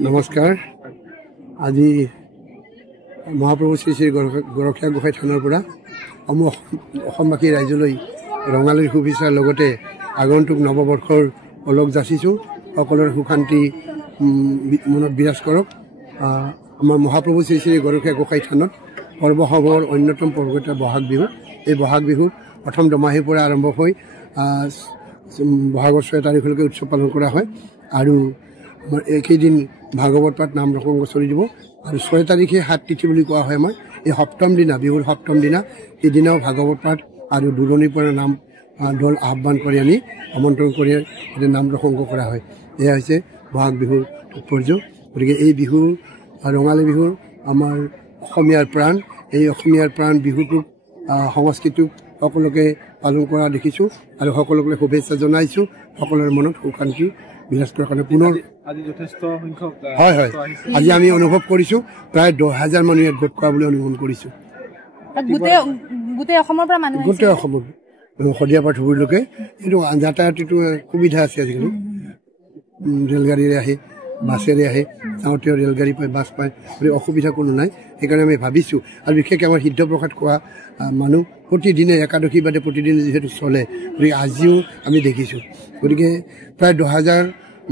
নমস্কাৰ। আজি মহাপ্ৰভু শ্ৰী শ্ৰী গৰখীয়া গোসাঁই থানৰ পৰা অসমবাসী ৰাইজলৈ ৰঙালীৰ শুভেচ্ছাৰ লগতে আগন্তুক নৱবৰ্ষৰ অলক যাচিছোঁ। সকলোৰে সুখ শান্তি মনত বিৰাজ কৰক। আমাৰ মহাপ্ৰভু শ্ৰী শ্ৰী গৰখীয়া গোসাঁই থানত পৰ্বসমূহৰ অন্যতম পৰ্ব এটা বহাগ বিহু। এই বহাগ বিহু প্ৰথম দমাহীৰ পৰা আৰম্ভ হৈ বহাগৰ 6 তাৰিখলৈকে উৎসৱ পালন কৰা হয় আৰু আমাৰ এইকেইদিন ভাগৱত পাঠ নাম প্ৰসংগ চলি দিব আৰু 6 তাৰিখে 7 তিথি বুলি কোৱা হয়। আমাৰ এই সপ্তম দিনা বিহুৰ সপ্তম দিনা সেইদিনাও ভাগৱত পাঠ আৰু দূৰণিৰ পৰা নাম দল আহ্বান কৰি আনি আমন্ত্ৰণ কৰি নাম প্ৰসংগ কৰা হয়। এয়া হৈছে বহাগ বিহুৰ তাৎপৰ্য। গতিকে এই বিহু ৰঙালী বিহুৰ আমাৰ অসমীয়াৰ প্ৰাণ। এই অসমীয়াৰ প্ৰাণ বিহুটোক সংস্কৃতিক সকলোকে পালন কৰা দেখিছোঁ আৰু সকলোকে শুভেচ্ছা জনাইছোঁ। সকলোৰে মনত সুখ শান্তি বিৰাজ কৰাৰ কাৰণে পুনৰ আজি যথেষ্ট সংখ্যক হয় হয় আজি আমি অনুভৱ কৰিছোঁ প্ৰায় 10,000 মানুহ ইয়াত গোট খোৱা বুলি অনুমান কৰিছোঁ। গোটেই অসমৰ পৰা মানুহ গোটেই অসমত শদিয়াৰ পৰা ধুবুৰীলৈকে কিন্তু যাতায়াতটো সুবিধা আছে আজিকালি। ৰেলগাড়ীৰে আহে, বাছেৰে আহে, যাওঁতেও ৰেলগাড়ী পায়, বাছ পায়, গতিকে অসুবিধা কোনো নাই। সেইকাৰণে আমি ভাবিছোঁ আৰু বিশেষকৈ আমাৰ সিদ্ধপ্ৰসাদ খোৱা মানুহ প্ৰতিদিনে একাদশী বাদে প্ৰতিদিনে যিহেতু চলে, গতিকে আজিও আমি দেখিছোঁ। গতিকে প্ৰায় 10,000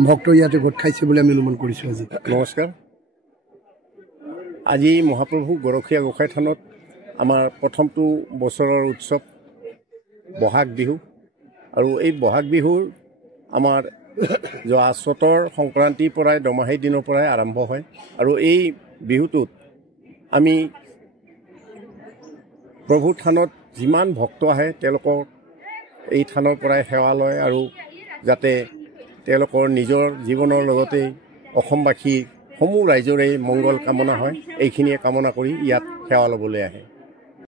ভক্ত ইয়াতে গোট খাইছে বুলি আমি অনুমান কৰিছোঁ আজি। নমস্কাৰ। আজি মহাপ্ৰভু গৰখীয়া গোসাঁই থানত আমাৰ প্ৰথমটো বছৰৰ উৎসৱ বহাগ বিহু আৰু এই বহাগ বিহুৰ আমাৰ যোৱা চ'তৰ সংক্ৰান্তিৰ পৰাই দমাহীৰ দিনৰ পৰাই আৰম্ভ হয় আৰু এই বিহুটোত আমি প্ৰভু থানত যিমান ভক্ত আহে তেওঁলোকক এই থানৰ পৰাই সেৱা লয় আৰু যাতে তেওঁলোকৰ নিজৰ জীৱনৰ লগতে অসমবাসী সমূহ ৰাইজৰে মংগল কামনা হয় এইখিনিয়ে কামনা কৰি ইয়াত সেৱা ল'বলৈ আহে।